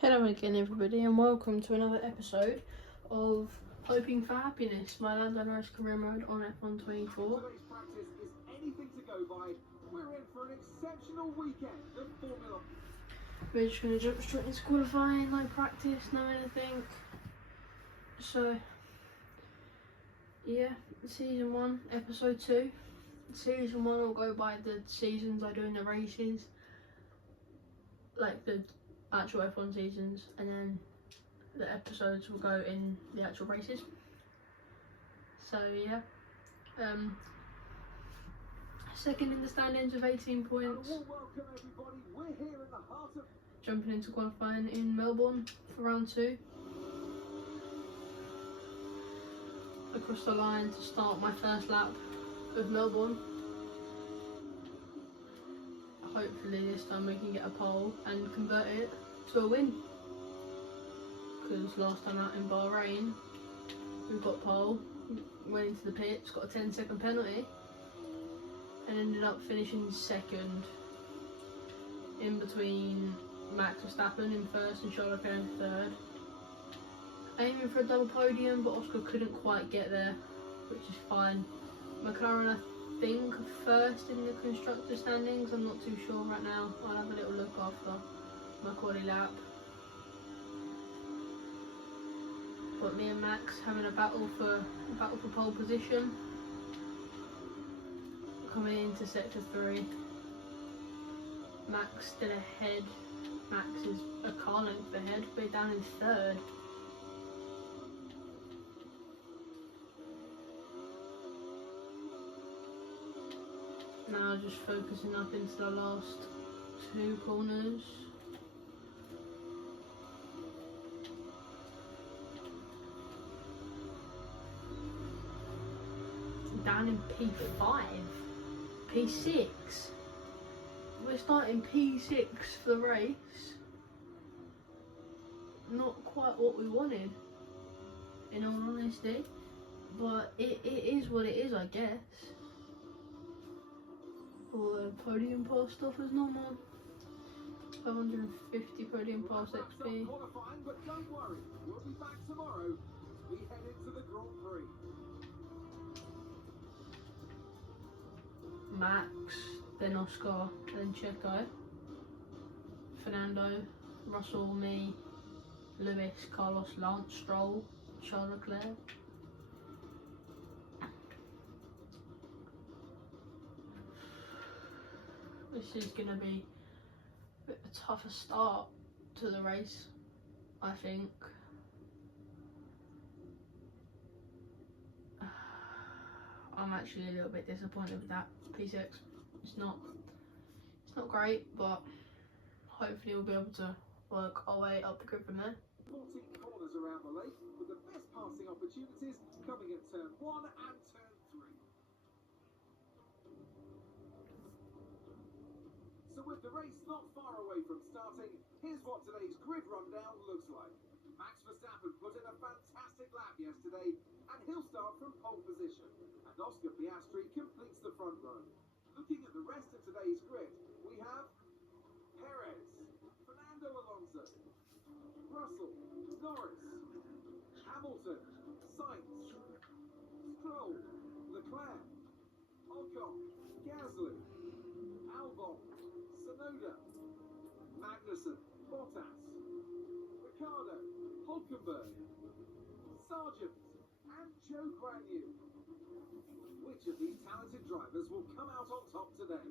Hello again everybody and welcome to another episode of Hoping for Happiness, my Lando Norris career mode on F1 24. Today's practice is anything to go by. We're in for an exceptional weekend of Formula. We're just going to jump straight into qualifying, no practice, no anything. So, yeah, season 1, episode 2. Season 1 will go by the seasons I do in the races, like the actual F1 seasons, and then the episodes will go in the actual races. So yeah, second in the standings with 18 points. Welcome everybody. We're here in the heart of Jumping into qualifying in Melbourne for round 2. Across the line to start my first lap of Melbourne. Hopefully this time we can get a pole and convert it to a win. Because last time out in Bahrain, we got pole, went into the pits, got a 10-second penalty, and ended up finishing second in between Max Verstappen in first and Charles Leclerc in third. Aiming for a double podium, but Oscar couldn't quite get there, which is fine. McLaren, I think, first in the constructor standings. I'm not too sure right now. I'll have a little look after my quali lap. But me and Max having a battle for pole position. Coming into sector 3. Max still ahead. Max is a car length ahead, but down in third. Now just focusing up into the last 2 corners. Down in P5, P6. We're starting P6 for the race. Not quite what we wanted, in all honesty, but it is what it is, I guess. All the podium pass stuff as normal. 550 podium pass XP. qualifying, but don't worry, we'll be back tomorrow as we head into the Grand Prix. Max, then Oscar, then Checo, Fernando, Russell, me, Lewis, Carlos, Lance, Stroll, Charles Leclerc. This is going to be a bit of a tougher start to the race, I think. I'm actually a little bit disappointed with that P6. It's not great, but hopefully we'll be able to work our way up the grid from there. 14 corners around the lake with the best passing opportunities coming at turn 1 and turn 3. So with the race not far away from starting, here's what today's grid rundown looks like. Max Verstappen put in a fantastic lap yesterday, and he'll start from pole position. And Oscar Piastri completes the front row. Looking at the rest of today's grid, we have Perez, Fernando Alonso, Russell, Norris, Hamilton, Sainz, Stroll, Leclerc, Ocon, Gasly, Albon, Tsunoda, Magnussen, Bottas, Ricciardo, Hulkenberg, Sargent, and Joe Guan Yu. Which of these talented drivers will come out on top today?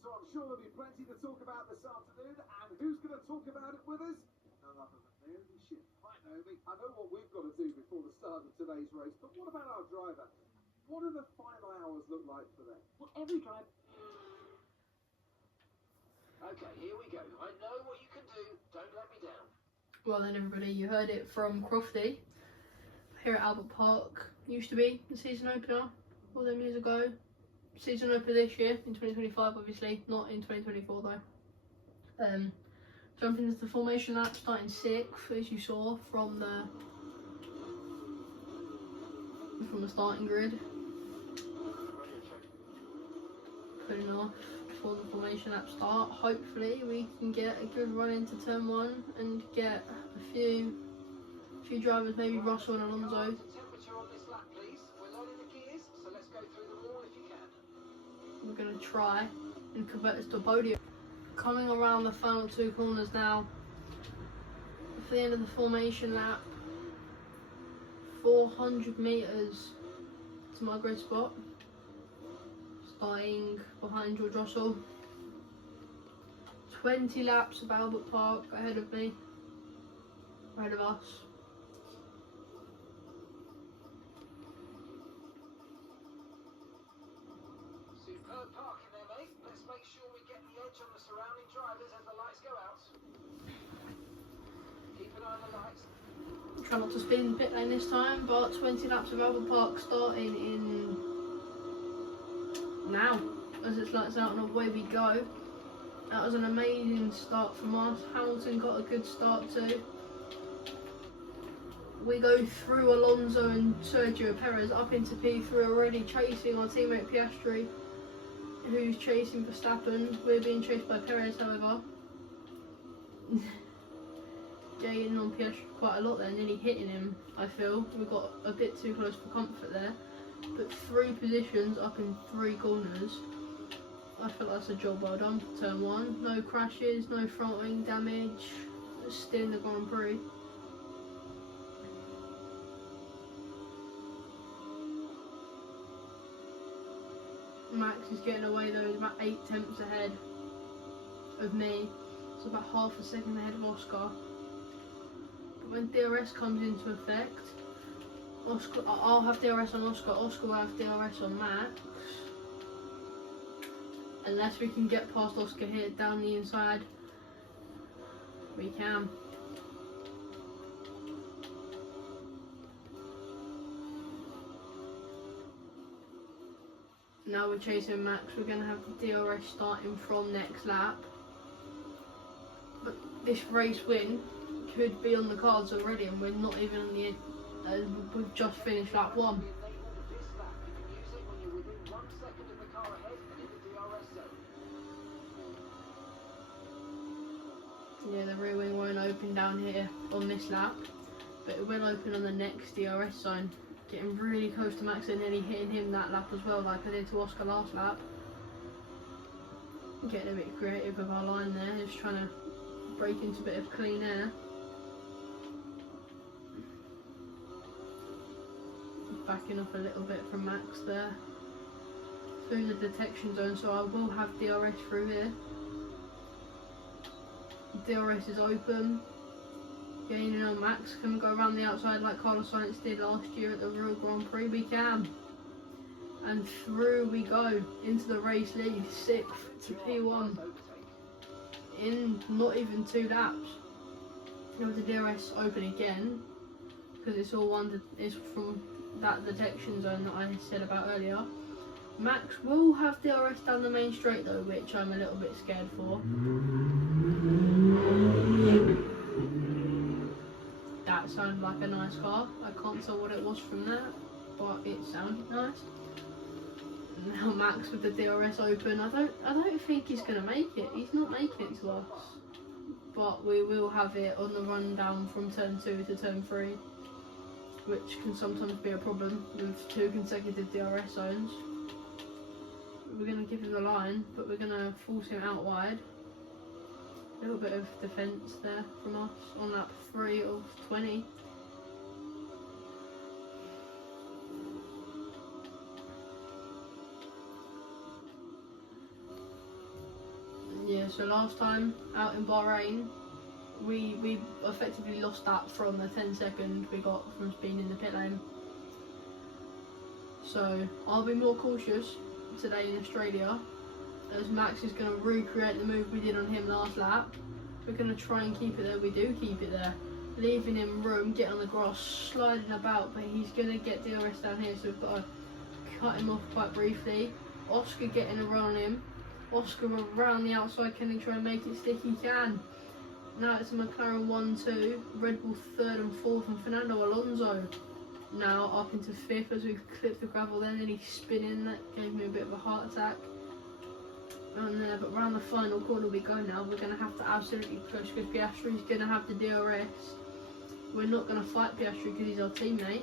So I'm sure there'll be plenty to talk about this afternoon, and who's going to talk about it with us? None other than Naomi Schiff. Hi Naomi, I know what we've got to do before the start of today's race, but what about our driver? What do the final hours look like for them? Well, every drive. Okay, here we go. I know what you can do. Don't let me down. Well then everybody, you heard it from Crofty here at Albert Park. Used to be the season opener all them years ago. Season opener this year in 2025, obviously, not in 2024 though. Jumping into the formation lap, starting 6th as you saw from the starting grid. Putting off before the formation lap start. Hopefully we can get a good run into turn 1 and get a few drivers, maybe Russell and Alonso. Temperature on this lap, please. We're learning the gears, so let's go through them all if you can. We're going to try and convert this to a podium. Coming around the final 2 corners now for the end of the formation lap. 400 metres to my grid spot. Starting behind George Russell. 20 laps of Albert Park ahead of me. Ahead of us. Superb parking there, mate. Let's make sure we get the edge on the surrounding drivers as the lights go out. Keep an eye on the lights. Try not to spin in the pit lane this time, but 20 laps of Albert Park starting in now, as it's lights out and away we go. That was an amazing start from us. Hamilton got a good start too. We go through Alonso and Sergio Perez up into P3, already chasing our teammate Piastri, who's chasing Verstappen. We're being chased by Perez, however. Getting on Piastri quite a lot there, nearly hitting him, I feel. We got a bit too close for comfort there. But 3 positions up in 3 corners. I feel that's a job well done for turn 1. No crashes, no front wing damage. Still in the Grand Prix. Max is getting away though, he's about 8 tenths ahead of me. It's about half a second ahead of Oscar. But when DRS comes into effect, Oscar, I'll have DRS on Oscar, Oscar will have DRS on Max. Unless we can get past Oscar here down the inside, we can. Now we're chasing Max, we're going to have the DRS starting from next lap. But this race win could be on the cards already, and we're not even on the end. We've just finished lap 1. Yeah, the rear wing won't open down here on this lap, but it will open on the next DRS zone. Getting really close to Max and nearly hitting him that lap as well, like I did to Oscar last lap. Getting a bit creative with our line there, just trying to break into a bit of clean air. Backing off a little bit from Max there. Through the detection zone, so I will have DRS through here. DRS is open. Gaining on Max. Can we go around the outside like Carlos Sainz did last year at the Real Grand Prix? We can. And through we go into the race lead, 6th to P1 in not even 2 laps. With the DRS open again, because it's all it's from that detection zone that I said about earlier. Max will have DRS down the main straight though, which I'm a little bit scared for. That sounded like a nice car. I can't tell what it was from that, but it sounded nice. Now Max with the DRS open. I don't think he's gonna make it. He's not making it to us. But we will have it on the run down from turn 2 to turn 3, which can sometimes be a problem with 2 consecutive DRS zones. We're going to give him the line, but we're going to force him out wide. A little bit of defence there from us on lap 3 of 20. Yeah, so last time out in Bahrain, we effectively lost that from the 10 second we got from being in the pit lane. So I'll be more cautious today in Australia, as Max is going to recreate the move we did on him last lap. We're going to try and keep it there. We do keep it there, leaving him room, get on the grass, sliding about, but he's going to get DRS down here, so we've got to cut him off quite briefly. Oscar getting a run on him. Oscar around the outside, can he try and make it stick? He can. Now it's a McLaren 1-2, Red Bull 3rd and 4th, and Fernando Alonso now up into 5th as we clip the gravel then, and he's spinning. That gave me a bit of a heart attack. And there, but around the final corner we go now. We're going to have to absolutely push because Piastri's going to have the DRS. We're not going to fight Piastri because he's our teammate.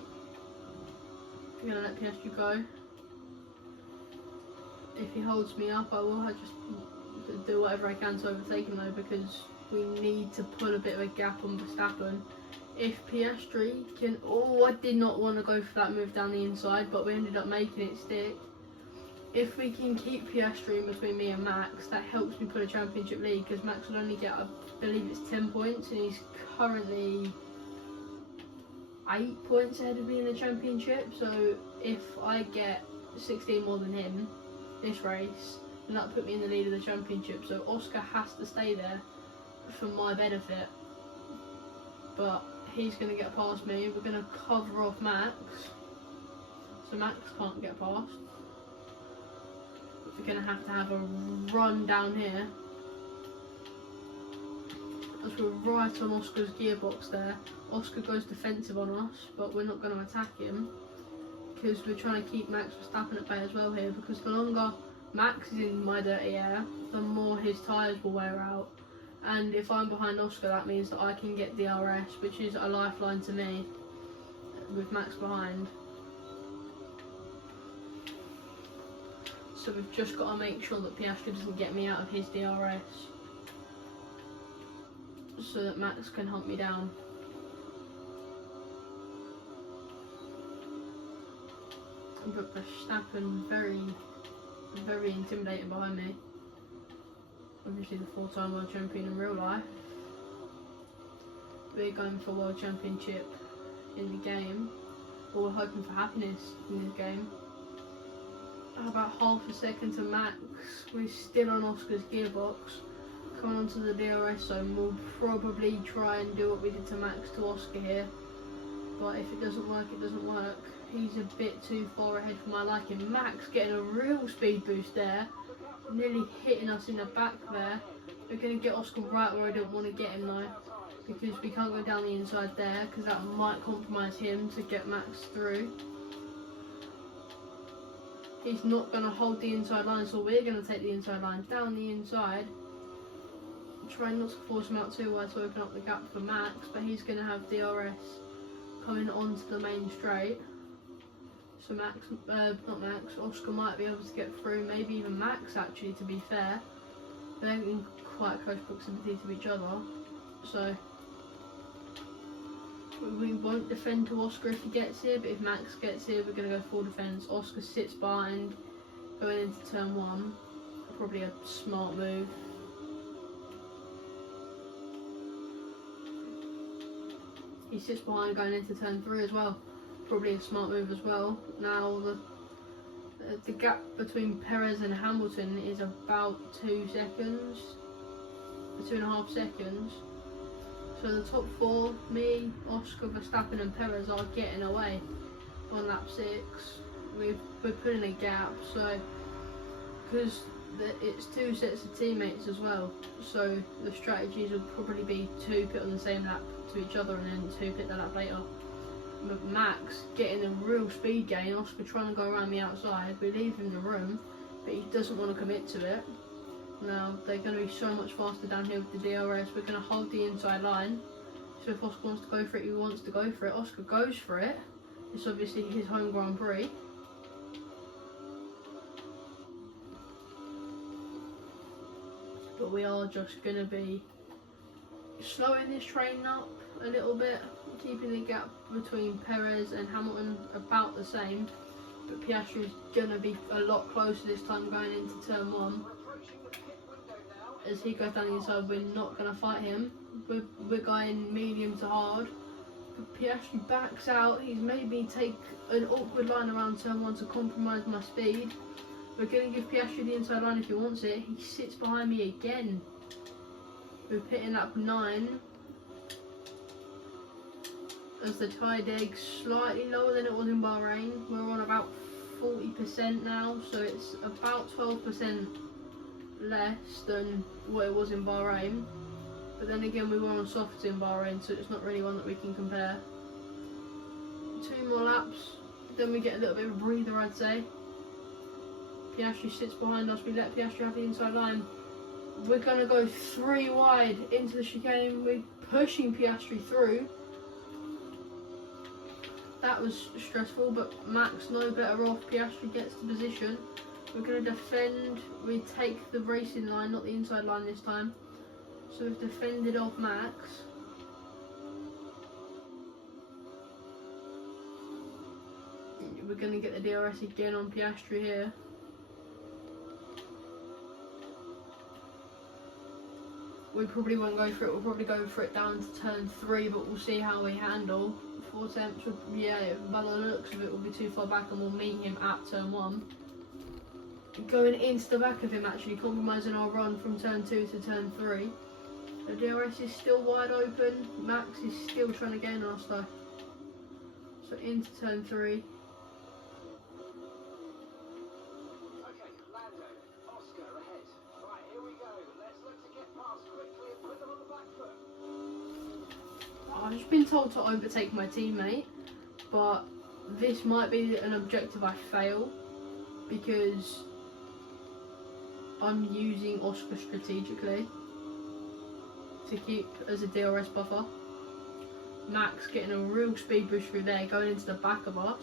We're going to let Piastri go. If he holds me up, I will just do whatever I can to overtake him though, because we need to put a bit of a gap on Verstappen. If Piastri can... Oh, I did not want to go for that move down the inside, but we ended up making it stick. If we can keep Piastri in between me and Max, that helps me put a championship lead, because Max will only get, I believe it's 10 points, and he's currently 8 points ahead of me in the championship. So if I get 16 more than him this race, then that put me in the lead of the championship. So Oscar has to stay there for my benefit, but he's going to get past me. We're going to cover off Max, so Max can't get past. We're going to have a run down here, as we're right on Oscar's gearbox there. Oscar goes defensive on us, but we're not going to attack him because we're trying to keep Max Verstappen at bay as well here, because the longer Max is in my dirty air, the more his tyres will wear out. And if I'm behind Oscar, that means that I can get DRS, which is a lifeline to me with Max behind. So we've just got to make sure that Piastri doesn't get me out of his DRS, so that Max can hunt me down. But Verstappen very intimidating behind me. Obviously the 4-time world champion in real life. We're going for world championship in the game, but we're hoping for happiness in this game. About half a second to Max. We're still on Oscar's gearbox. Coming onto the DRS zone, we'll probably try and do what we did to Max to Oscar here. But if it doesn't work, it doesn't work. He's a bit too far ahead for my liking. Max getting a real speed boost there, nearly hitting us in the back there. We're going to get Oscar right where I don't want to get him though, because we can't go down the inside there, because that might compromise him to get Max through. He's not going to hold the inside line, so we're going to take the inside line down the inside. Try not to force him out too wide to open up the gap for Max, but he's going to have DRS coming onto the main straight. So Oscar might be able to get through, maybe even Max actually, to be fair. They're in quite close proximity to each other, so we won't defend to Oscar if he gets here, but if Max gets here, we're going to go full defence. Oscar sits behind going into turn 1, probably a smart move. He sits behind going into turn 3 as well, probably a smart move as well. Now the gap between Perez and Hamilton is about 2 seconds, 2.5 seconds. So the top 4, me, Oscar, Verstappen and Perez, are getting away on lap 6. We're putting a gap, so because it's 2 sets of teammates as well, so the strategies will probably be 2 pit on the same lap to each other and then 2 pit the lap later. But Max getting a real speed gain, Oscar trying to go around the outside. We leave him the room, but he doesn't want to commit to it. Now they're going to be so much faster down here with the DRS. We're going to hold the inside line, so if Oscar wants to go for it, he wants to go for it. Oscar goes for it. It's obviously his home Grand Prix. But we are just going to be slowing this train up a little bit, keeping the gap between Perez and Hamilton about the same, but Piastri is going to be a lot closer this time going into turn 1. As he goes down the inside, we're not going to fight him. We're going medium to hard. But Piastri backs out. He's made me take an awkward line around turn 1 to compromise my speed. We're going to give Piastri the inside line if he wants it. He sits behind me again. We're pitting up 9. As the tie deg's slightly lower than it was in Bahrain. We're on about 40% now, so it's about 12% less than what it was in Bahrain. But then again, we were on softs in Bahrain, so it's not really one that we can compare. 2 more laps, then we get a little bit of a breather, I'd say. Piastri sits behind us, we let Piastri have the inside line. We're going to go 3 wide into the chicane. We're pushing Piastri through. That was stressful, but Max no better off. Piastri gets the position. We're going to defend. We take the racing line, not the inside line this time. So we've defended off Max. We're going to get the DRS again on Piastri here. We probably won't go for it. We'll probably go for it down to turn 3, but we'll see how we handle. 4 attempts, yeah, by the looks of it, will be too far back, and we'll meet him at turn 1. Going into the back of him, actually compromising our run from turn 2 to turn 3. The DRS is still wide open. Max is still trying to gain on us though. So into turn 3. I've just been told to overtake my teammate, but this might be an objective I fail because I'm using Oscar strategically to keep as a DRS buffer. Max getting a real speed boost through there, going into the back of us.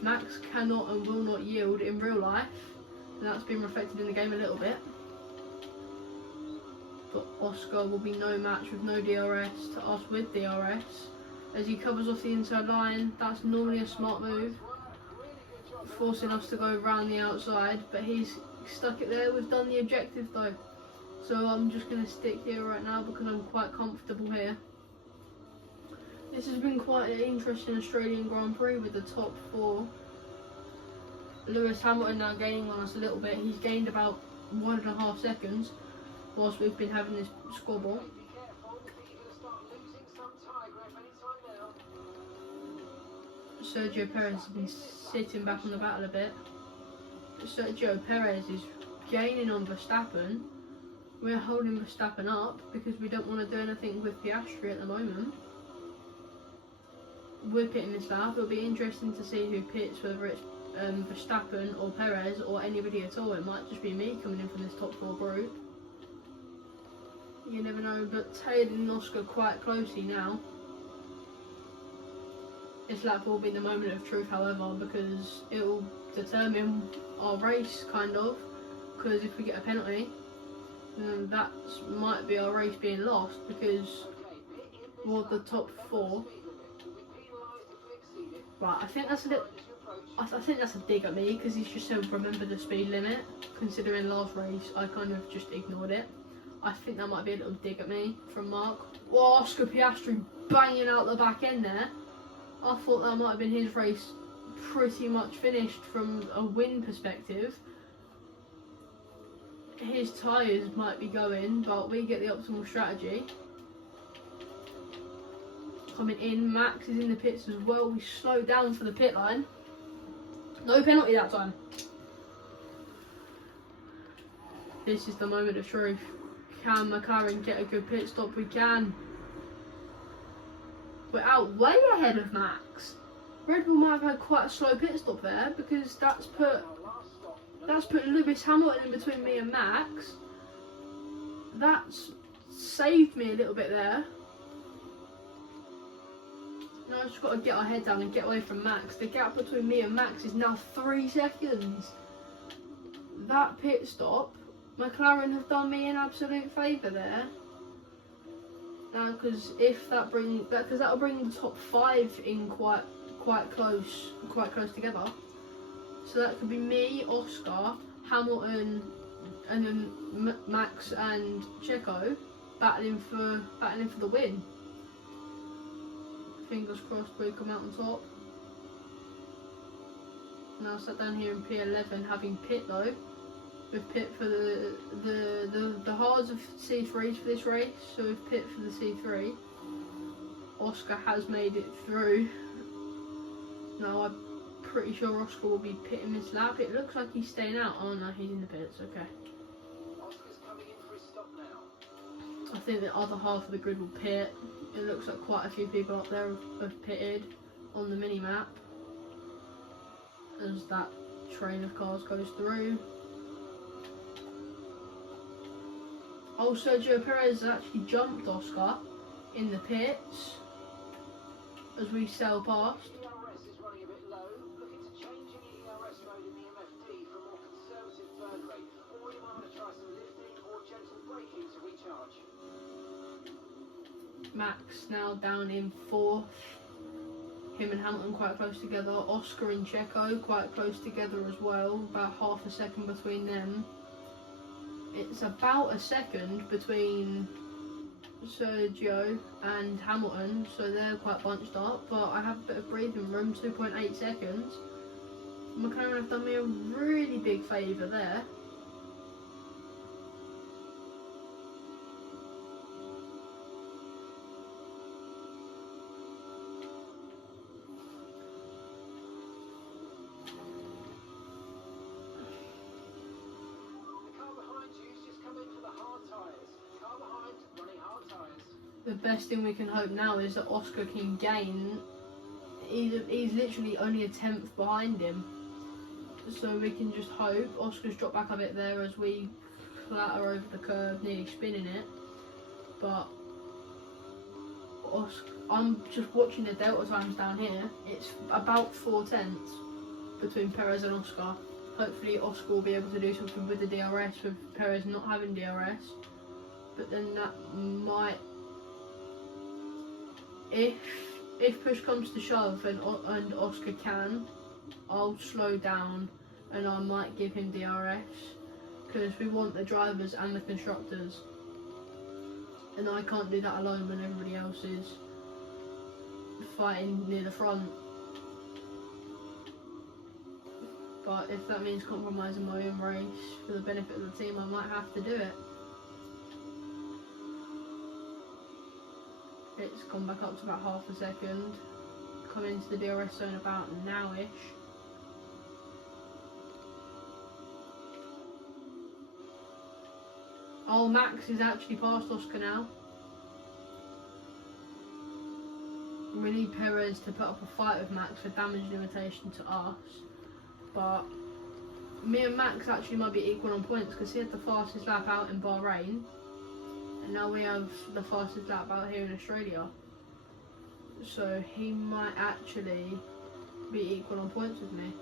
Max cannot and will not yield in real life, and that's been reflected in the game a little bit. But Oscar will be no match with no DRS to us with DRS. As he covers off the inside line, that's normally a smart move, forcing us to go around the outside, but he's stuck it there. We've done the objective though, so I'm just going to stick here right now because I'm quite comfortable here. This has been quite an interesting Australian Grand Prix with the top 4. Lewis Hamilton now gaining on us a little bit. He's gained about 1.5 seconds whilst we've been having this squabble. Sergio Perez has been sitting back on the battle a bit. Sergio Perez is gaining on Verstappen. We're holding Verstappen up because we don't want to do anything with Piastri at the moment. We're pitting this lap. It'll be interesting to see who pits, whether it's Verstappen or Perez or anybody at all. It might just be me coming in from this top 4 group. You never know, but Taylor and Oscar quite closely now. This lap will be the moment of truth, however, because it will determine our race, kind of. Because if we get a penalty, then that might be our race being lost, because we're the top 4. Right, I think that's a bit. I think that's a dig at me because he's just said remember the speed limit. Considering last race, I kind of just ignored it. I think that might be a little dig at me from Mark. Well, Oscar Piastri banging out the back end there. I thought that might have been his race pretty much finished from a win perspective. His tyres might be going, but we get the optimal strategy. Coming in, Max is in the pits as well. We slow down for the pit line. No penalty that time. This is the moment of truth. Can McLaren get a good pit stop? We can. We're out way ahead of Max. Red Bull might have had quite a slow pit stop there because that's put Lewis Hamilton in between me and Max. That's saved me a little bit there. Now I've just got to get our head down and get away from Max. The gap between me and Max is now 3 seconds. That pit stop, McLaren have done me an absolute favour there. Now, because if that that'll bring the top 5 in quite close together. So that could be me, Oscar, Hamilton, and then Max and Checo battling for the win. Fingers crossed we come out on top. Now sat down here in P11 having pit though. We've pit for the hards of C3s for this race, so we've pit for the C3. Oscar has made it through. Now I'm pretty sure Oscar will be pitting this lap. It looks like he's staying out. Oh no, he's in the pits, okay. Oscar's coming in for his stop now. I think the other half of the grid will pit. It looks like quite a few people up there have pitted on the mini-map as that train of cars goes through. Oh, Sergio Perez has actually jumped Oscar in the pits as we sail past. ERS is running a bit low. Looking to changing ERS mode in the MFD for a more conservative burn rate. Or you might want to try some lifting or gentle braking to recharge. Max now down in 4th. Him and Hamilton quite close together. Oscar and Checo quite close together as well. About half a second between them. It's about a second between Sergio and Hamilton, so they're quite bunched up, but I have a bit of breathing room, 2.8 seconds. McLaren have done me a really big favour there. The best thing we can hope now is that Oscar can gain. He's literally only a 10th behind him, so we can just hope. Oscar's dropped back a bit there as we clatter over the curb, nearly spinning it. But I'm just watching the delta times down here. It's about 4/10 between Perez and Oscar. Hopefully Oscar will be able to do something with the DRS, with Perez not having DRS. But then that might, if push comes to shove and Oscar can, I'll slow down and I might give him DRS, because we want the drivers and the constructors, and I can't do that alone when everybody else is fighting near the front. But if that means compromising my own race for the benefit of the team, I might have to do it. It's gone back up to about half a second. Coming into the DRS zone about now-ish. Oh, Max is actually past Oscar now. We need Perez to put up a fight with Max for damage limitation to us. But me and Max actually might be equal on points, because he had the fastest lap out in Bahrain. And now we have the fastest lap out here in Australia. So he might actually be equal on points with me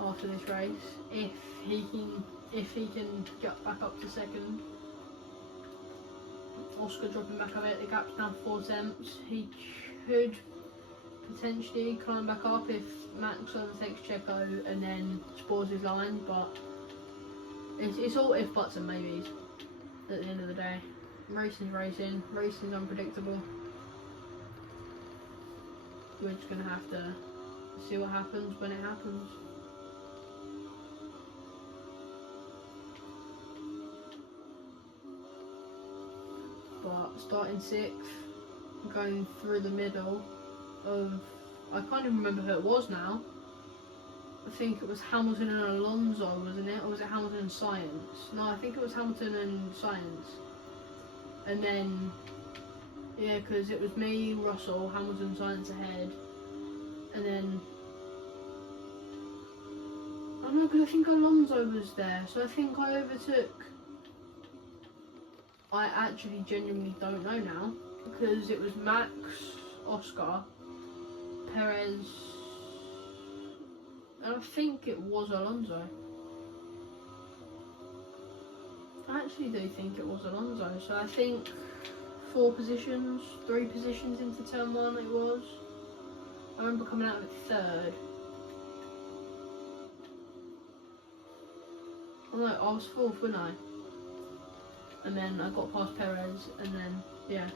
after this race, if he can get back up to second. Oscar dropping back a bit, the gap's now 4/10. He could potentially climb back up if Max overtakes Checo and then spoils his line, but it's all if, buts and maybes at the end of the day. Racing's racing, racing's unpredictable. We're just going to have to see what happens when it happens. But starting 6th, going through the middle of, I can't even remember who it was now. I think it was Hamilton and Alonso, wasn't it? Or was it Hamilton and Science? No, I think it was Hamilton and Science. And then, yeah, because it was me, Russell, Hamilton, Science ahead. And then, I don't know, because I think Alonso was there. So I think I overtook. I actually genuinely don't know now. Because it was Max, Oscar, Perez, and I think it was Alonso. I actually do think it was Alonso. So I think 3 positions into turn 1 it was. I remember coming out of it 3rd. Oh no, I was 4th, wasn't I? And then I got past Perez, and then, yeah.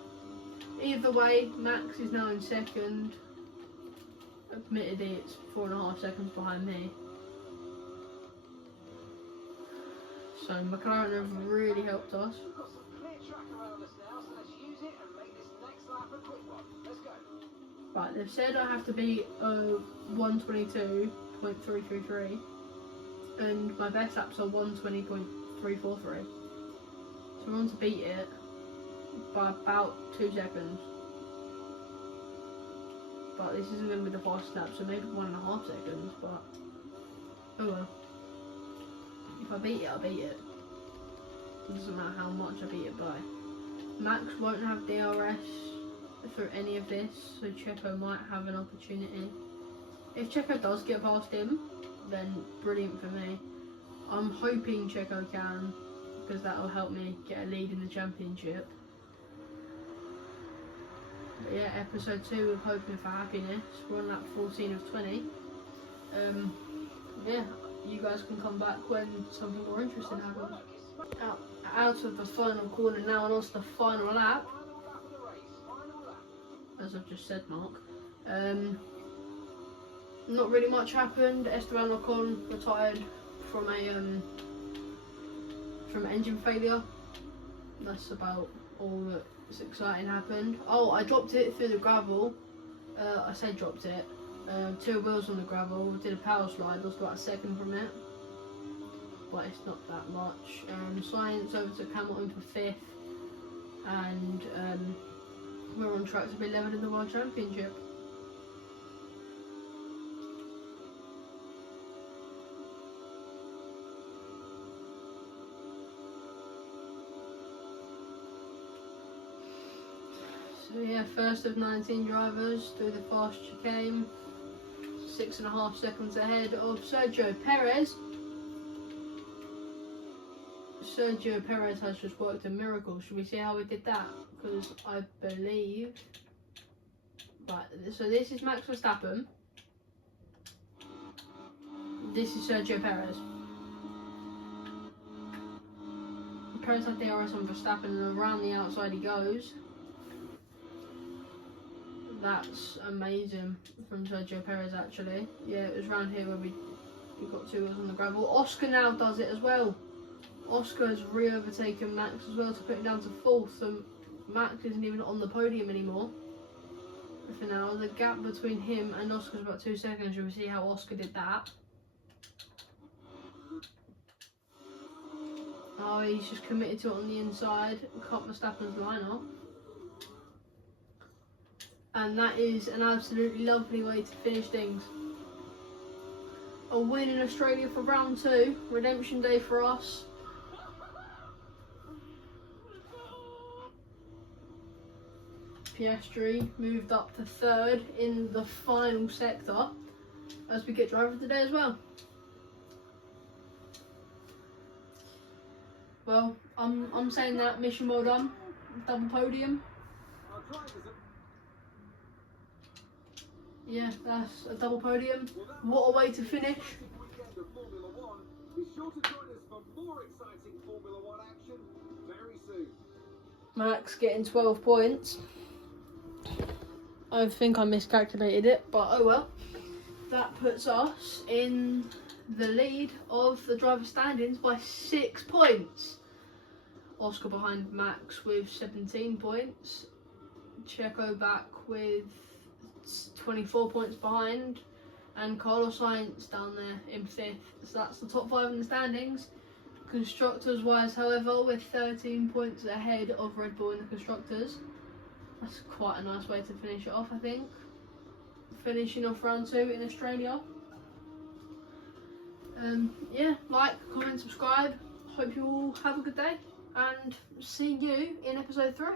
Either way, Max is now in 2nd. Admittedly, it's 4.5 seconds behind me. So McLaren have really helped us. We've got some clear track around us now, so let's use it and make this next lap a quick one. Let's go. Right, they've said I have to beat 122.333, and my best laps are 120.343. So I want to beat it by about 2 seconds. But this isn't going to be the fastest lap, so maybe 1.5 seconds, but oh well. If I beat it, I'll beat it. It doesn't matter how much I beat it by. Max won't have DRS through any of this, so Checo might have an opportunity. If Checo does get past him, then brilliant for me. I'm hoping Checo can, because that will help me get a lead in the championship. But yeah, episode 2 of Hoping for Happiness. We're on lap 14 of 20. Yeah, you guys can come back when something more interesting happens. Out of the final corner now and on to the final lap. As I've just said, Mark. Not really much happened. Esteban Ocon retired from a from engine failure. That's about all that's exciting happened. Oh, I dropped it through the gravel. I say dropped it. 2 wheels on the gravel. Did a power slide. Lost about a second from it, but it's not that much. Science overtook Hamilton for 5th, and we're on track to be 11th in the World Championship. So yeah, first of 19 drivers through the fast chicane, 6.5 seconds ahead of Sergio Perez. Sergio Perez has just worked a miracle. Should we see how we did that? Because I believe... Right, so this is Max Verstappen. This is Sergio Perez. Perez had DRS on Verstappen and around the outside he goes. That's amazing from Sergio Perez actually. Yeah, it was around here where we got 2 wheels on the gravel. Oscar now does it as well. Oscar has re-overtaken Max as well to put him down to 4th, and Max isn't even on the podium anymore. For now, the gap between him and Oscar is about 2 seconds. You'll see how Oscar did that. Oh, he's just committed to it on the inside, cut Verstappen's line off. And that is an absolutely lovely way to finish things. A win in Australia for round 2, redemption day for us. Piastri moved up to 3rd in the final sector as we get driver of the day as well. Well, I'm saying that mission well done, double podium. Yeah, that's a double podium. What a way to finish. Be sure to join us for more exciting Formula 1 action very soon. Max getting 12 points. I think I miscalculated it, but oh well. That puts us in the lead of the driver standings by 6 points. Oscar behind Max with 17 points. Checo back with 24 points behind. And Carlos Sainz down there in 5th. So that's the top 5 in the standings. Constructors wise, however, we're 13 points ahead of Red Bull in the Constructors. That's quite a nice way to finish it off, I think. Finishing off round 2 in Australia. Yeah, like, comment, subscribe. Hope you all have a good day. And see you in episode 3.